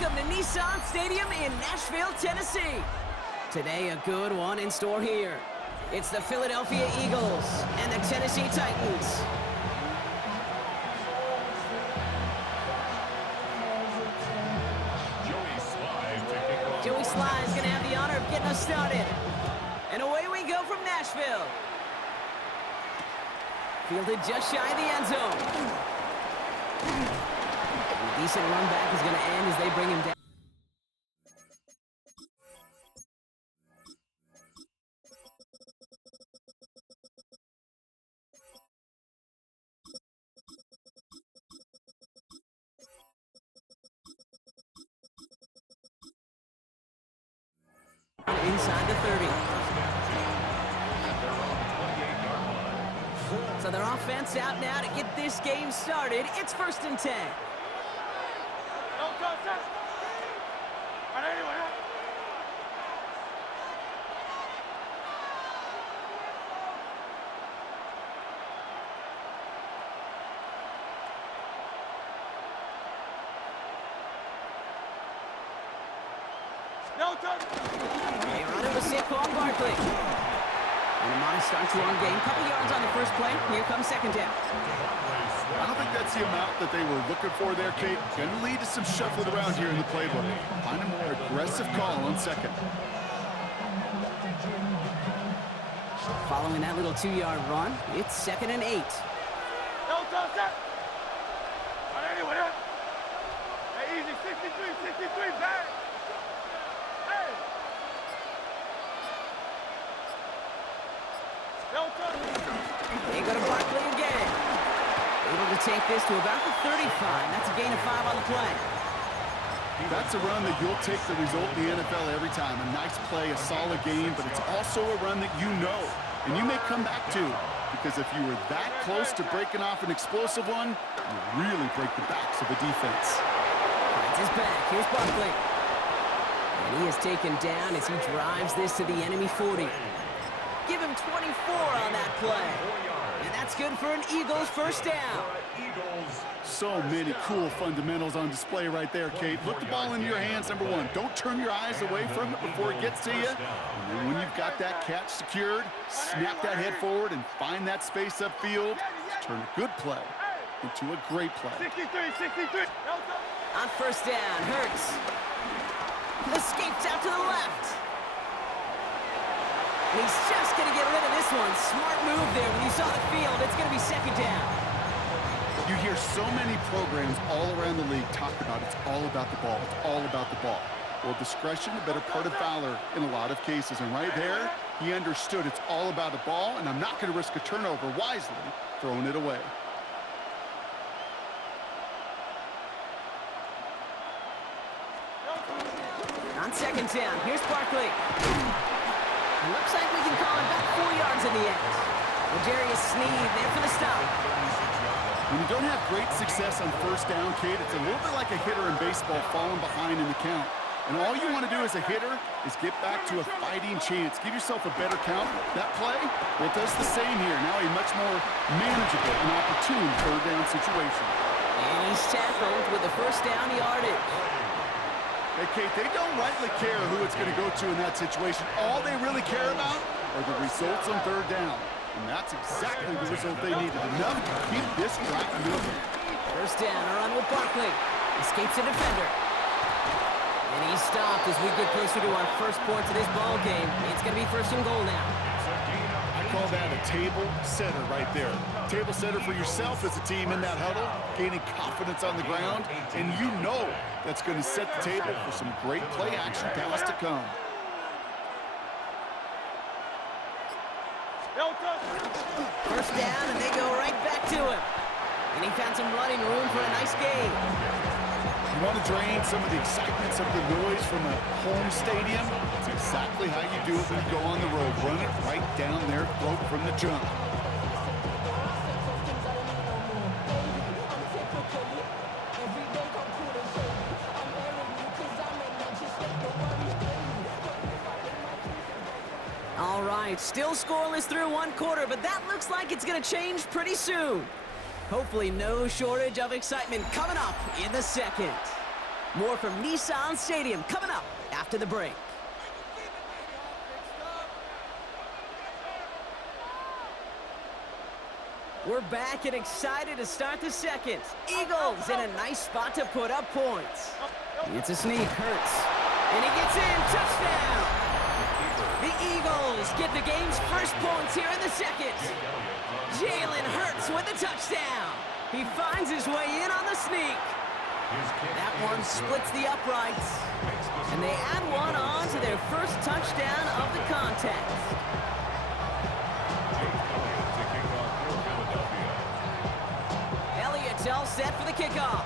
Welcome to Nissan Stadium in Nashville, Tennessee. Today, a good one in store here. It's the Philadelphia Eagles and the Tennessee Titans. Joey Sly is going to have the honor of getting us started. And away we go from Nashville. Fielded just shy of the end zone. A decent run back is going to end as they bring him down. Inside the 30. So their offense out now to get this game started. It's 1st and 10. They run it with Saquon Barkley. And Amani starts the long game. Couple yards on the first play. Here comes second down. I don't think that's the amount that they were looking for there, Kate. Going to lead to some shuffling around here in the playbook. Find a more aggressive call on second. Following that little 2-yard run, it's 2nd and 8. Easy, 63, back. They go to Barkley again. Able to take this to about the 35. That's a gain of 5 on the play. That's a run that you'll take the result in the NFL every time. A nice play, a solid game, but it's also a run that you know, and you may come back to, because if you were that close to breaking off an explosive one, you really break the backs of the defense. Finds his back. Here's Barkley. And he is taken down as he drives this to the enemy 40. Give him 24 on that play. And that's good for an Eagles first down. So many cool fundamentals on display right there, Kate. Look the ball into your hands, number one. Don't turn your eyes away from it before it gets to you. And then when you've got that catch secured, snap that head forward and find that space upfield to turn a good play into a great play. 63. On first down, Hurts escapes out to the left. And he's just going to get rid of this one. Smart move there. When you saw the field, it's going to be second down. You hear so many programs all around the league talk about it's all about the ball. It's all about the ball. Well, discretion, the better part of valor in a lot of cases. And right there, he understood it's all about the ball, and I'm not going to risk a turnover wisely, throwing it away. On second down, here's Barkley. It looks like we can call it about 4 yards in the end. L'Jarius Sneed there for the stop. When you don't have great success on first down, Kate, it's a little bit like a hitter in baseball falling behind in the count. And all you want to do as a hitter is get back to a fighting chance. Give yourself a better count. That play, well, it does the same here. Now a much more manageable and opportune third down situation. And he's tackled with the first down yardage. Hey, Kate, they don't rightly care who it's going to go to in that situation. All they really care about are the results on third down. And that's exactly the result they needed. Enough to keep this drive moving. First down, a run with Barkley. Escapes a defender. And he's stopped as we get closer to our first points of this ball game. It's going to be 1st and goal now. I call that a table setter right there. Table setter for yourself as a team in that huddle, gaining confidence on the ground, and you know that's going to set the table for some great play action pass to come. First down, and they go right back to him. And he found some running room for a nice gain. You want to drain some of the excitement, some of the noise from a home stadium? It's exactly how you do it when you go on the road. Run it right down their throat from the jump. All right, still scoreless through 1 quarter, but that looks like it's going to change pretty soon. Hopefully no shortage of excitement coming up in the second. More from Nissan Stadium coming up after the break. We're back and excited to start the second. Eagles in a nice spot to put up points. It's a sneak, Hurts. And he gets in, touchdown! The Eagles get the game's first points here in the second. Jalen Hurts with a touchdown. He finds his way in on the sneak. That one splits the uprights. And they add one on to their first touchdown of the contest. Elliott's all set for the kickoff.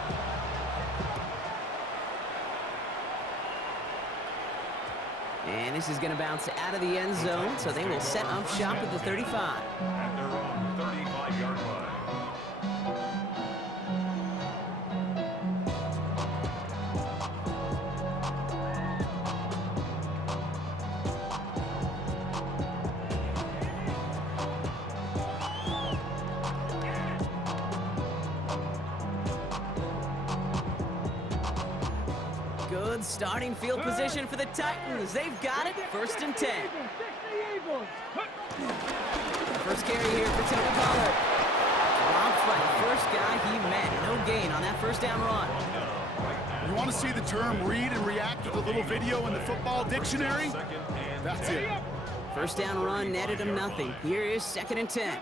And this is going to bounce out of the end zone, so they will set up shop at the 35. At their own 35-yard line. Good starting field position for the Titans. They've got it, 1st and 10. First carry here for Tony Pollard. Dropped by the first guy he met. No gain on that first down run. You want to see the term read and react with a little video in the football dictionary? That's it. First down run netted him nothing. Here is 2nd and 10.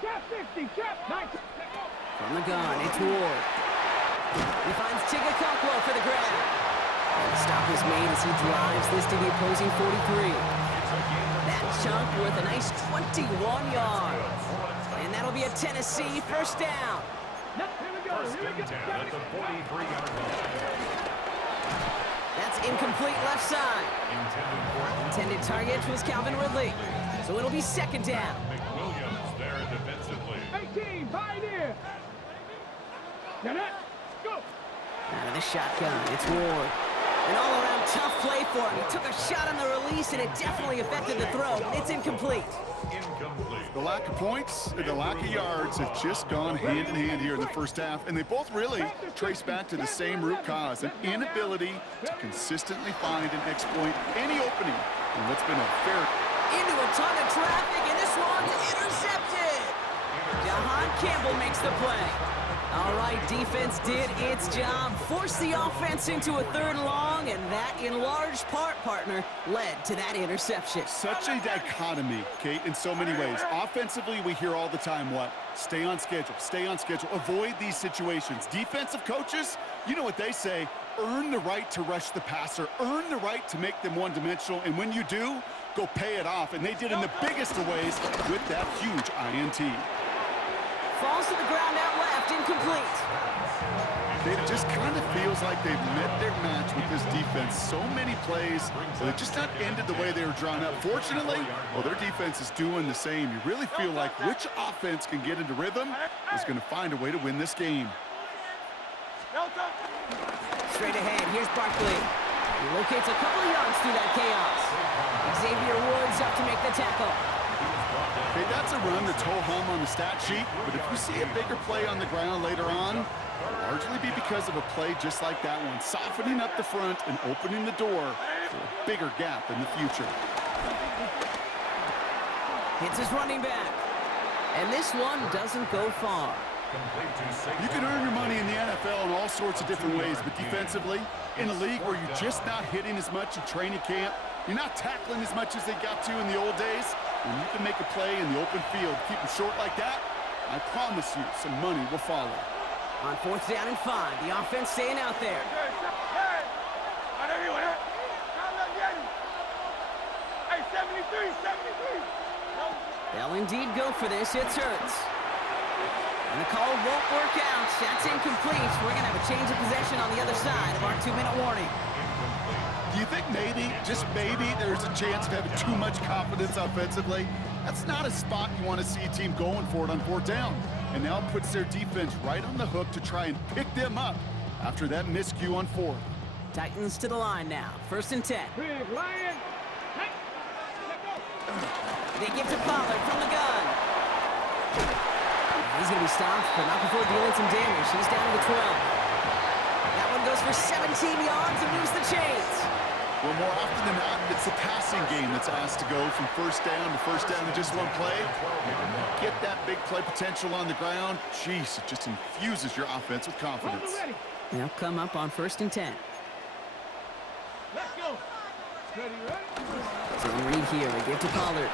From the gun, it's Ward. He finds Tigakokwo for the grab. And the stop is made as he drives this to the opposing 43. That chunk worth a nice 21 yards. And that'll be a Tennessee first down. First and 10 at the 43-yard line. That's incomplete left side. Intended target was Calvin Ridley. So it'll be 2nd down. McWilliams there defensively. 18, pioneer. Get it. Go. Out of the shotgun, it's Ward. An all-around tough play for him. He took a shot on the release, and it definitely affected the throw. It's incomplete. The lack of points and the lack of yards have just gone hand in hand here in the first half, and they both really trace back to the same root cause, an inability to consistently find and exploit any opening in what's been a fair... Into a ton of traffic, and this one's intercepted. Jahan Campbell makes the play. All right, defense did its job, forced the offense into a 3rd and long, and that, in large part, partner, led to that interception. Such a dichotomy, Kate, in so many ways. Offensively, we hear all the time what? Stay on schedule, avoid these situations. Defensive coaches, you know what they say, earn the right to rush the passer, earn the right to make them one-dimensional, and when you do, go pay it off. And they did in the biggest of ways with that huge INT. Falls to the ground out left, incomplete. It just kind of feels like they've met their match with this defense. So many plays, but it just not ended the way they were drawn up. Fortunately, well, their defense is doing the same. You really feel like which offense can get into rhythm is going to find a way to win this game. Straight ahead, here's Barkley. He locates a couple of yards through that chaos. Xavier Woods up to make the tackle. Okay, that's a run that's ho-hum on the stat sheet, but if you see a bigger play on the ground later on, it'll largely be because of a play just like that one, softening up the front and opening the door for a bigger gap in the future. Hits his running back. And this one doesn't go far. You can earn your money in the NFL in all sorts of different ways, but defensively, in a league where you're just not hitting as much in training camp, you're not tackling as much as they got to in the old days, when you can make a play in the open field, keep them short like that, I promise you some money will follow. On 4th down and 5, the offense staying out there. Hey, 73. They'll indeed go for this. It's Hurts. And the call won't work out. That's incomplete. We're going to have a change of possession on the other side of our 2-minute warning. Do you think maybe, just maybe, there's a chance of having too much confidence offensively? That's not a spot you want to see a team going for it on 4th down. And now it puts their defense right on the hook to try and pick them up after that miscue on 4th. Titans to the line now. 1st and 10. Big Lion. They give to Pollard from the gun. He's going to be stopped, but not before dealing some damage. He's down to the 12. That one goes goes for 17 yards and moves the chains. Well, more often than not, it's the passing game that's asked to go from first down in just one play. Get that big play potential on the ground. Jeez, it just infuses your offense with confidence. They'll come up on 1st and 10. Let's go. Ready, ready? So we read here, a give to Pollard.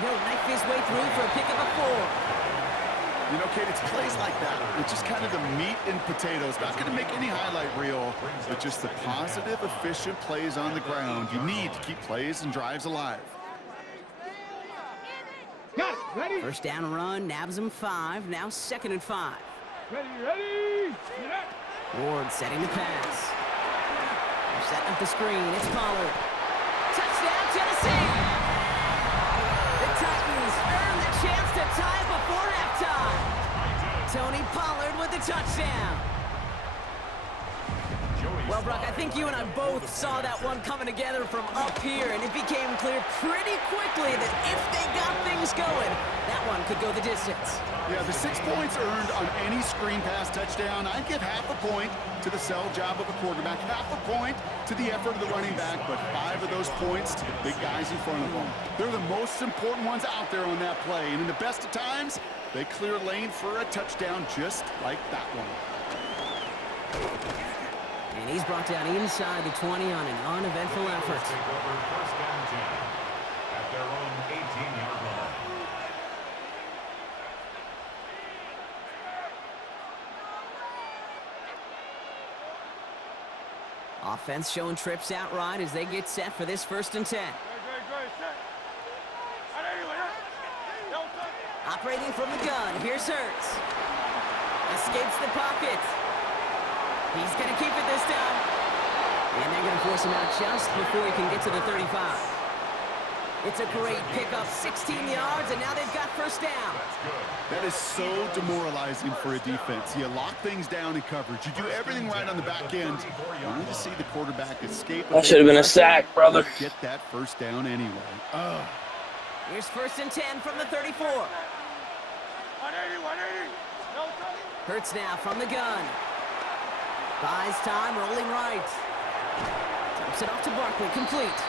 He'll knife his way through for a pickup of 4. You know, Kate, it's plays like that. It's just kind of the meat and potatoes. Not going to make any highlight reel, but just the positive, efficient plays on the ground. You need to keep plays and drives alive. Got it. Ready? First down run, nabs him 5. Now 2nd and 5. Ready, ready? Get up. Ward setting the pass. They're setting up the screen. It's Pollard. Touchdown, Tennessee! The Titans earn the chance to tie before halftime. Tony Pollard with the touchdown. Well, Brock, I think you and I both saw that one coming together from up here, and it became clear pretty quickly that if they got things going, that one could go the distance. Yeah, the 6 points earned on any screen pass touchdown. I'd give half a point to the sell job of a quarterback, half a point to the effort of the running back, but 5 of those points to the big guys in front of them. They're the most important ones out there on that play, and in the best of times, they clear lane for a touchdown just like that one. And he's brought down inside the 20 on an uneventful effort. Take over 1st and 10 at their own 18-yard line. Offense showing trips out right as they get set for this 1st and 10. Operating from the gun, here's Hurts. Escapes the pocket. He's going to keep it this time. And they're going to force him out just before he can get to the 35. It's a great pickup, 16 yards, and now they've got 1st down. That is so demoralizing for a defense. You lock things down in coverage. You do everything right on the back end. Only to see the quarterback escape. That should have been a sack, brother. Get that 1st down anyway. Here's 1st and 10 from the 34. 180, 180. No touch. Hurts now from the gun. Buys time, rolling right. Dumps it off to Barkley, complete.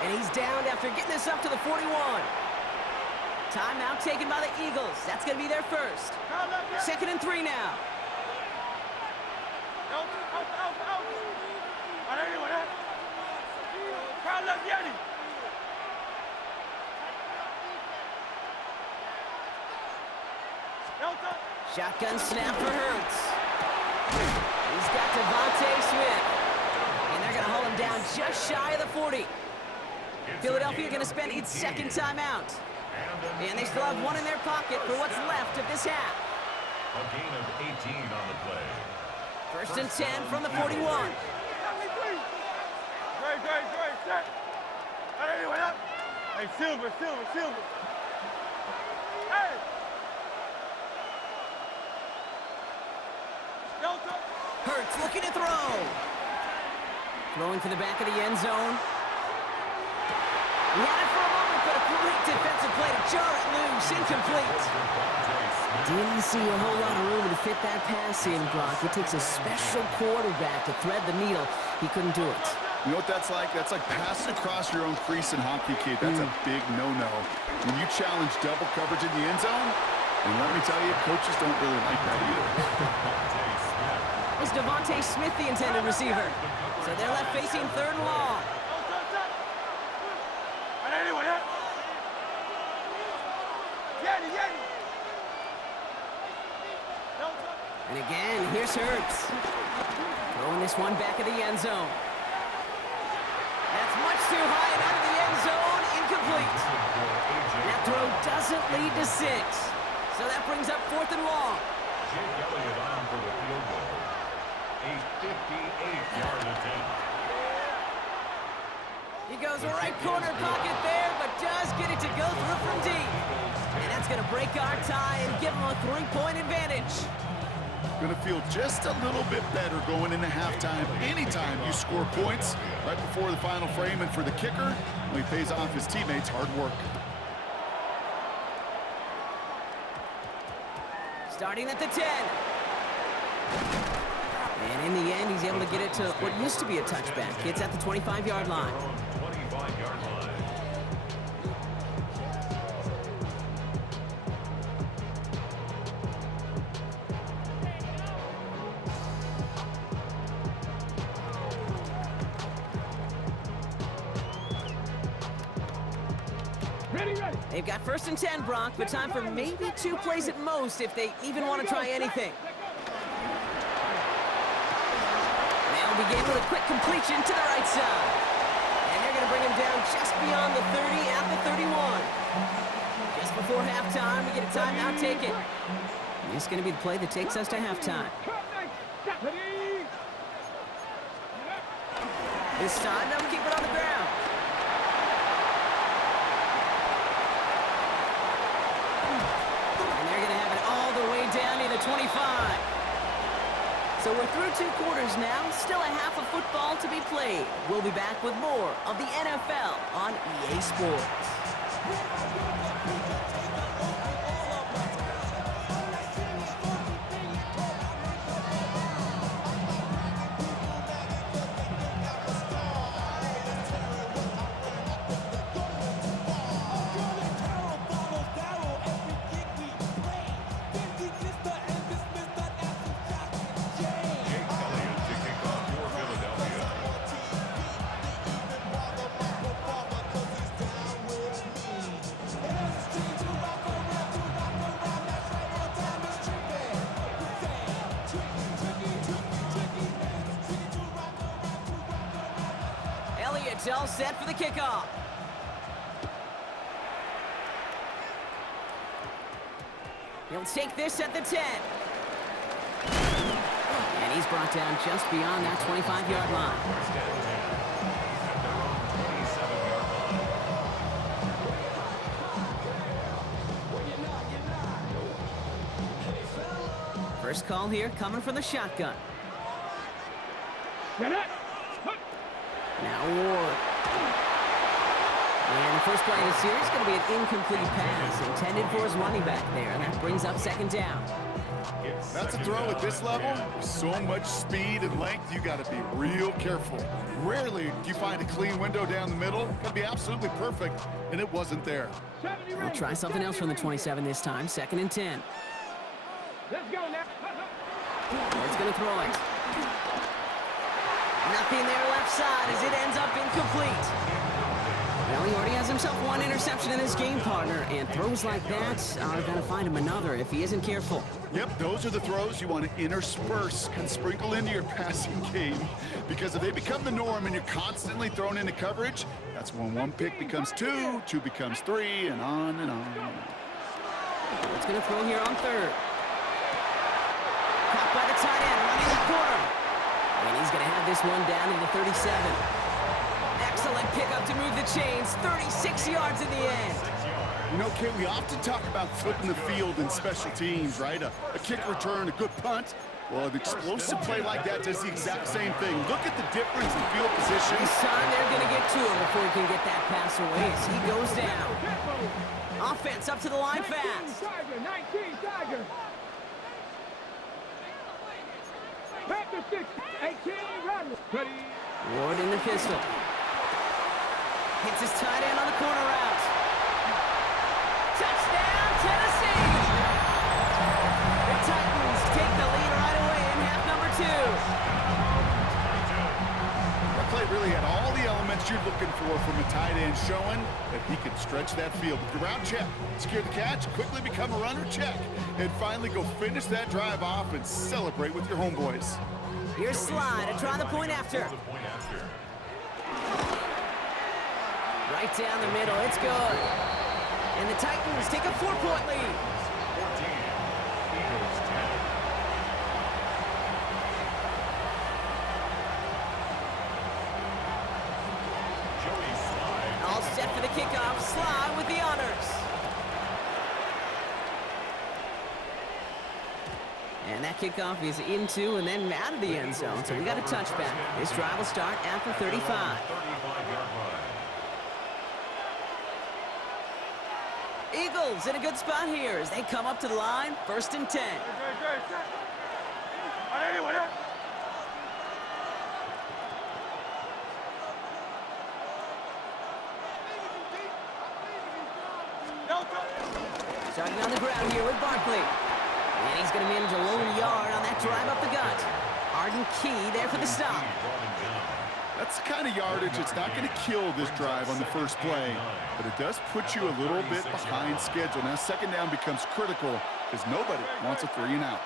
And he's downed after getting this up to the 41. Timeout taken by the Eagles. That's going to be their 1st. 2nd and 3 now. Out. 180, 180. Crowd left, Yeti. Shotgun snap for Hurts. He's got Devontae Smith. And they're going to hold him down just shy of the 40. Philadelphia going to spend its 2nd timeout. And they still have 1 in their pocket for what's left of this half. A gain of 18 on the play. 1st and 10 from the 41. Great, set. 180, what up? Hey, Silver. Hey! Delta! Hurts looking to throw. Throwing for the back of the end zone. He had it for a moment, but a great defensive play to jar it loose. Incomplete. Didn't see a whole lot of room to fit that pass in, Brock. It takes a special quarterback to thread the needle. He couldn't do it. You know what that's like? That's like passing across your own crease in hockey, kid. That's a big no-no. When you challenge double coverage in the end zone, and let me tell you, coaches don't really like that either. It's Devontae Smith, the intended receiver. So they're left facing 3rd and long. And again, here's Hurts. Throwing this one back of the end zone. That's much too high and out of the end zone. Incomplete. That throw doesn't lead to 6. So that brings up 4th and long. Jake Elliott on for the field goal. A 58-yard attempt. He goes right corner pocket there, but does get it to go through from deep. And that's going to break our tie and give him a 3-point advantage. Going to feel just a little bit better going into halftime. Anytime you score points right before the final frame, and for the kicker, he pays off his teammates' hard work. Starting at the 10. And in the end, he's able to get it to what used to be a touchback. It's at the 25-yard line. 25-yard line. They've got 1st and 10, Brock, but time for maybe 2 plays at most if they even want to try anything. They'll begin with a quick completion to the right side. And they're going to bring him down just beyond the 30 at the 31. Just before halftime, we get a timeout taken. This is going to be the play that takes us to halftime. This time, they'll keep it on the ground. Down near the 25. So we're through 2 quarters now. Still a half of football to be played. We'll be back with more of the NFL on EA Sports. It's all set for the kickoff. He'll take this at the 10. And he's brought down just beyond that 25-yard line. First call here coming from the shotgun. Now Ward. And the first play of the series is going to be an incomplete pass intended for his running back there. And that brings up 2nd down. That's a throw at this level. So much speed and length, you got to be real careful. Rarely do you find a clean window down the middle. Got to be absolutely perfect, and it wasn't there. We'll try something else from the 27 this time. 2nd and 10. Let's go now. Ward's going to throw it. Nothing there left side as it ends up incomplete. Well, he already has himself 1 interception in his game, partner, and throws like that are going to find him another if he isn't careful. Yep, those are the throws you want to intersperse and sprinkle into your passing game, because if they become the norm and you're constantly thrown into coverage, that's when 1 pick becomes 2, 2 becomes 3, and on and on and on. What's going to throw here on 3rd? Caught by the tight end, running the corner. And he's going to have this one down to the 37. Excellent pickup to move the chains. 36 yards in the end. You know, Kate, we often talk about flipping the field in special teams, right? A kick return, a good punt. Well, an explosive play like that does the exact same thing. Look at the difference in field position. This time they're going to get to him before he can get that pass away as he goes down. Offense up to the line fast. 19 Tiger. Ward in the pistol. Hits his tight end on the corner route. Touchdown, Tennessee! The Titans take the lead right away in half number 2. That play really had all the elements you're looking for from a tight end, showing that he can stretch that field. With the route, check. Secure the catch, quickly become a runner, check. And finally go finish that drive off and celebrate with your homeboys. Here's Sly to try the point after. Right down the middle, it's good. And the Titans take a 4-point lead. 14, Eagles 10. Joey Sly. All set for the kickoff. Sly with the honors. And that kickoff is into and then out of the end zone. So we got a touchback. This drive will start at the 35. 35-yard line. Eagles in a good spot here as they come up to the line. 1st and 10. Starting on the ground here with Barkley. And he's going to manage a lone yard on that drive up the gut. Arden Key there for the stop. That's the kind of yardage it's not going to kill this drive on the first play, but it does put you a little bit behind schedule. Now second down becomes critical because nobody wants a 3 and out.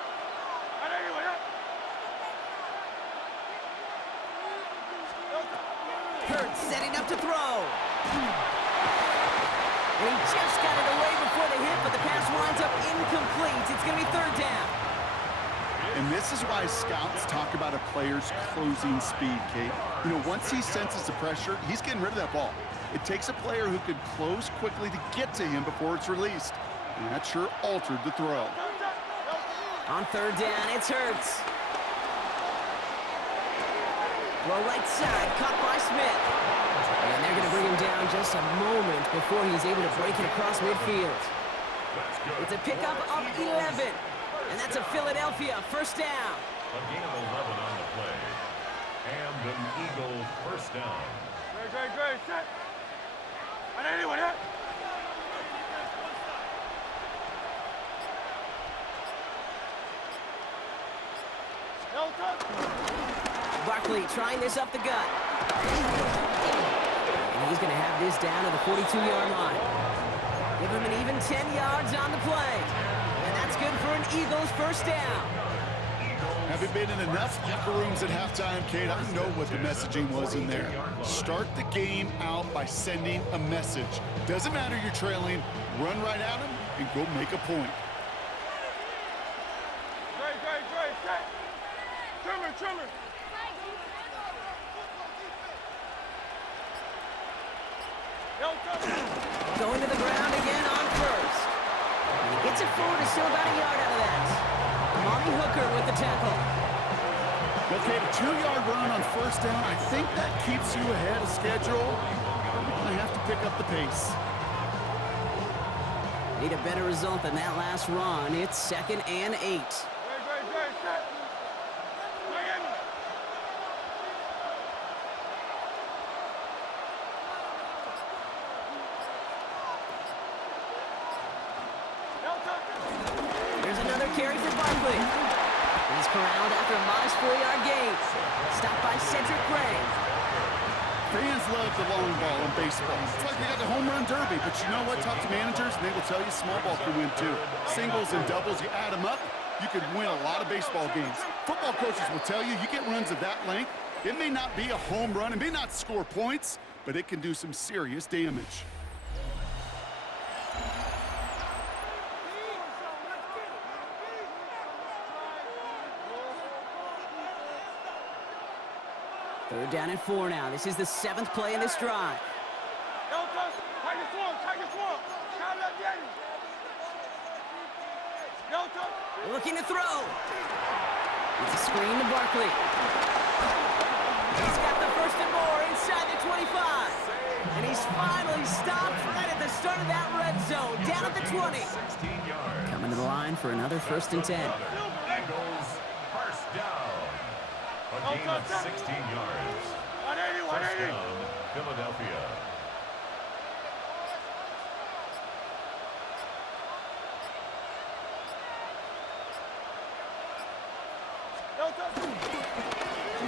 Hurts setting up to throw. And he just got it away before the hit, but the pass winds up incomplete. It's going to be third down. And this is why scouts talk about a player's closing speed, Kate. You know, once he senses the pressure, he's getting rid of that ball. It takes a player who can close quickly to get to him before it's released. And that sure altered the throw. On third down, it's Hurts. Throw right side, caught by Smith. And they're going to bring him down just a moment before he's able to break it across midfield. It's a pickup of 11. And that's a Philadelphia first down. A gain of 11 on the play. And an Eagle first down. Great, set. On anyone, yeah? Barkley trying this up the gut. And he's going to have this down to the 42-yard line. Give him an even 10 yards on the play. And that's good for an Eagles first down. Having been in enough locker rooms at halftime, Kate, I know what the messaging was in there. Start the game out by sending a message. Doesn't matter you're trailing, run right at him and go make a point. Great, set. Trimmer. Going to the ground again on first. And he gets it forward, is still about a yard out of that. Monty Hooker with the tackle. Okay, a 2-yard run on first down. I think that keeps you ahead of schedule. You're going to have to pick up the pace. Need a better result than that last run. It's 2nd and 8. Great, set. Miami. There's another carry for Barkley. He's corralled after a modest 4-yard gain. Stopped by Cedric Gray. Fans love the long ball in baseball. It's like they got the home run derby, but you know what? Talk to managers, and they will tell you small ball can win too. Singles and doubles, you add them up, you could win a lot of baseball games. Football coaches will tell you, you get runs of that length, it may not be a home run, it may not score points, but it can do some serious damage. Third down and 4 now. This is the 7th play in this drive. Looking to throw. It's a screen to Barkley. He's got the first and more inside the 25. And he's finally stopped right at the start of that red zone, down at the 20. 16 yards. Coming to the line for another 1st and 10. Eagles first down. A gain of 16 yards. 180. First down, Philadelphia.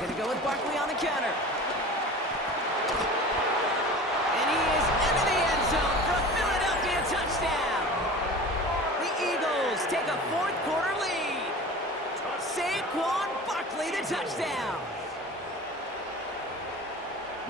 Gonna go with Barkley on the counter. And he is into the end zone for a Philadelphia touchdown. The Eagles take a 4th quarter lead. Saquon Barkley the touchdown.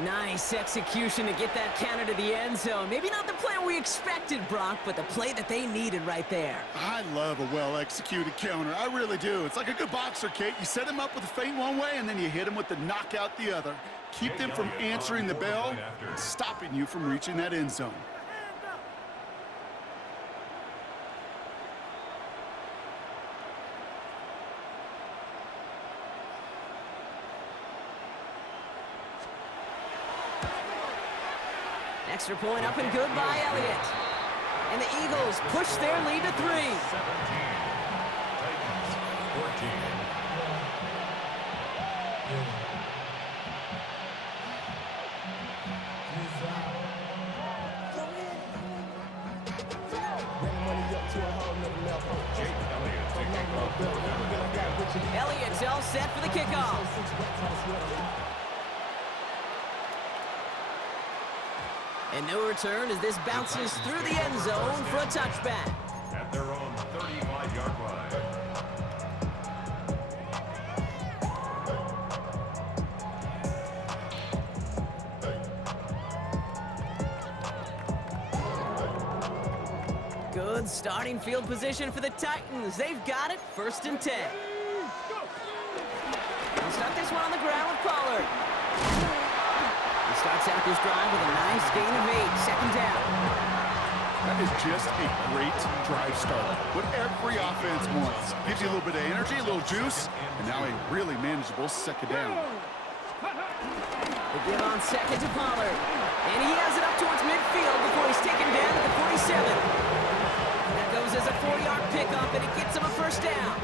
Nice execution to get that counter to the end zone. Maybe not the play we expected, Brock, but the play that they needed right there. I love a well-executed counter. I really do. It's like a good boxer, Kate. You set him up with a feint one way, and then you hit him with the knockout the other. Keep them from answering the bell, and stopping you from reaching that end zone. Extra point up and good by Elliott. And the Eagles push their lead to 3. 17. Titans 14. Elliott's all set for the kickoff. And no return as this bounces through the end zone for a touchback. At their own 35-yard line. Good starting field position for the Titans. They've got it, 1st and 10. He'll start this one on the ground with Pollard. He starts out this drive with a nice gain of 8, 2nd down. That is just a great drive start. What every offense wants. Gives you a little bit of energy, a little juice, and now a really manageable 2nd down. They give on 2nd to Pollard. And he has it up towards midfield before he's taken down at the 47. That goes as a 4-yard pickup, and it gets him a 1st down.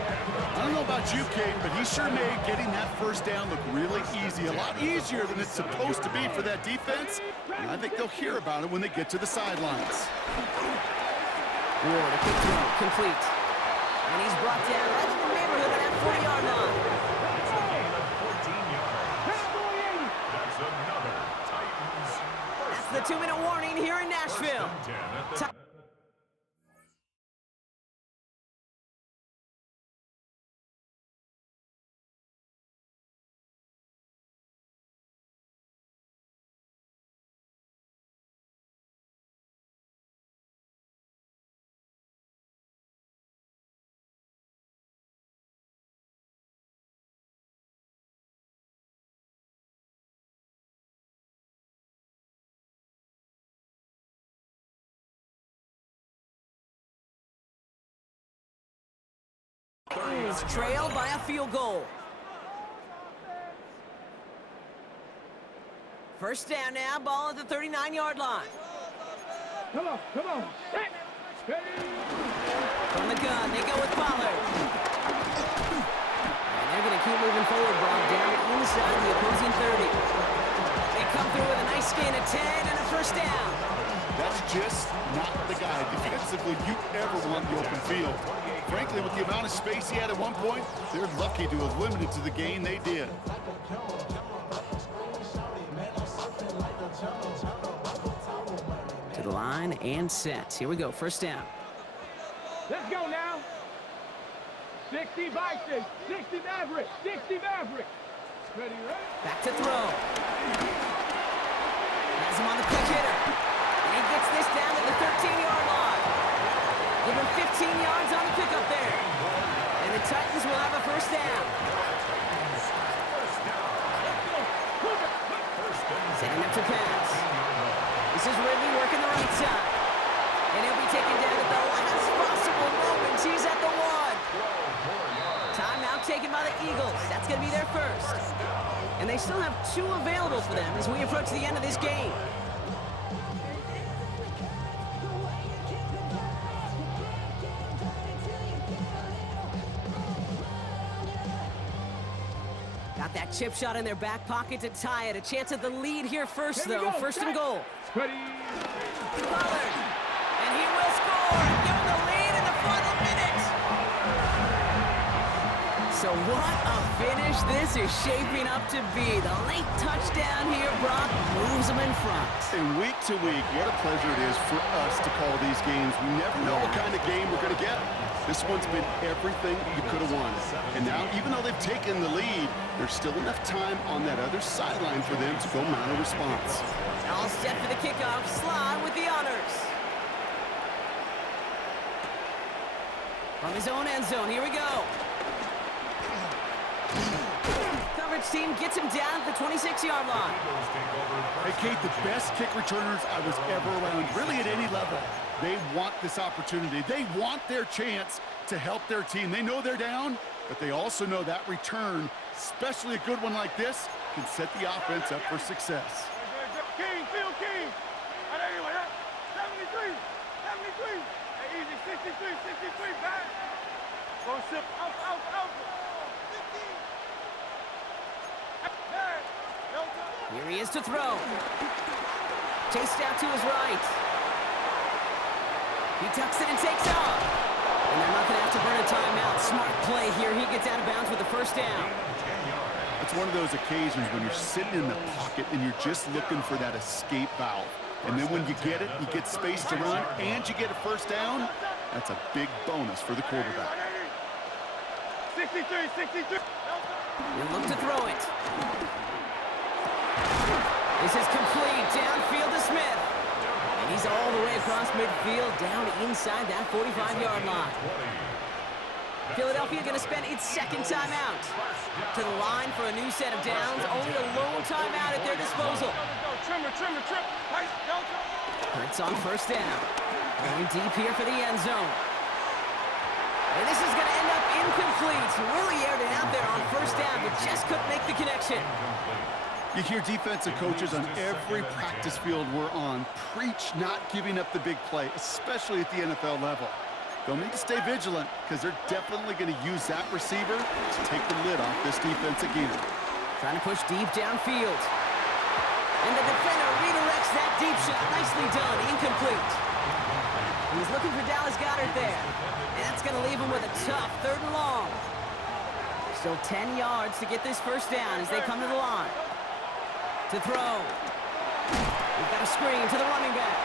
I don't know about you, Kate, but he sure made getting that 1st down look really easy. A lot easier than it's supposed to be for that defense. And I think they'll hear about it when they get to the sidelines. Ward, a quick throw, complete. And he's brought down right in the neighborhood of that 40-yard line. That's a gain of 14 yards. That's another Titans. That's the 2-minute warning here in Nashville. Titans trail by a field goal. 1st down now, ball at the 39-yard line. Come on. From the gun, they go with Pollard. And they're going to keep moving forward, Brock, down inside the opposing 30. They come through with a nice gain of 10 and a 1st down. That's just not the guy defensively you ever want in the open field. Frankly, with the amount of space he had at one point, they're lucky to have limited to the gain they did. To the line and set. Here we go, 1st down. Let's go now. 60 Bison, 60 Maverick, 60 Maverick. Ready, right? Back to throw. Has him on the quick hitter. And he gets this down to the 13-yard line. Give him 15 yards on the pickup there. And the Titans will have a 1st down. Setting up to pass. This is Ridley working the right side. And he'll be taken down at the last possible moment. He's at the 1. Timeout taken by the Eagles. That's going to be their 1st. And they still have 2 available for them as we approach the end of this game. Got that chip shot in their back pocket to tie it. A chance at the lead here first, though. 1st and goal. Ready. Pollard. And he will score. Give him the lead in the final minute. So what a finish this is shaping up to be. The late touchdown here, Brock, moves them in front. And week to week, what a pleasure it is for us to call these games. We never know what kind of game we're going to get. This one's been everything you could have wanted. And now, even though they've taken the lead, there's still enough time on that other sideline for them to go mount a response. All set for the kickoff. Sly with the honors. From his own end zone, here we go. Coverage team gets him down at the 26-yard line. Hey, Kate, the best kick returners I was ever around, really at any level. They want this opportunity. They want their chance to help their team. They know they're down, but they also know that return, especially a good one like this, can set the offense up for success. King, Phil King. I know you want that. 73, 73. Hey, easy, 63, 63, back. Go sip, out. 15. Here he is to throw. Chased out to his right. He tucks it and takes off. And they're not going to have to burn a timeout. Smart play here. He gets out of bounds with the first down. It's one of those occasions when you're sitting in the pocket and you're just looking for that escape valve. And then when you get it, you get space to run, and you get a first down. That's a big bonus for the quarterback. 63, 63. He'll look to throw it. This is complete. Downfield to Smith. And he's all the way across midfield, down inside that 45-yard line. Philadelphia going to spend its second timeout. To the line for a new set of downs. Only a lone timeout at their disposal. Trimmer. Hurts on first down. Going deep here for the end zone. And this is going to end up incomplete. Really aired it out there on first down, but just couldn't make the connection. You hear defensive coaches on every practice field we're on preach not giving up the big play, especially at the NFL level. They'll need to stay vigilant because they're definitely going to use that receiver to take the lid off this defense again. Trying to push deep downfield. And the defender redirects that deep shot. Nicely done. Incomplete. He's looking for Dallas Goedert there. And that's going to leave him with a tough 3rd and long. Still 10 yards to get this first down as they come to the line. To throw. We've got a screen to the running back.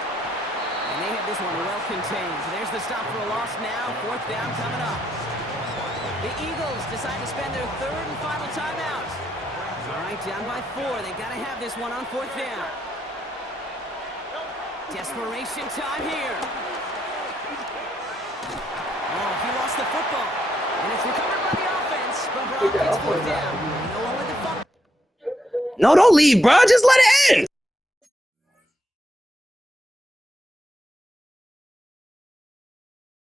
And they have this one well contained. So there's the stop for a loss now. 4th down coming up. The Eagles decide to spend their 3rd and final timeout. All right, down by 4. They've got to have this one on 4th down. Desperation time here. Oh, he lost the football. And it's recovered by the offense. But Brock gets 4th down. No one with the fumble. No, don't leave, bro. Just let it in.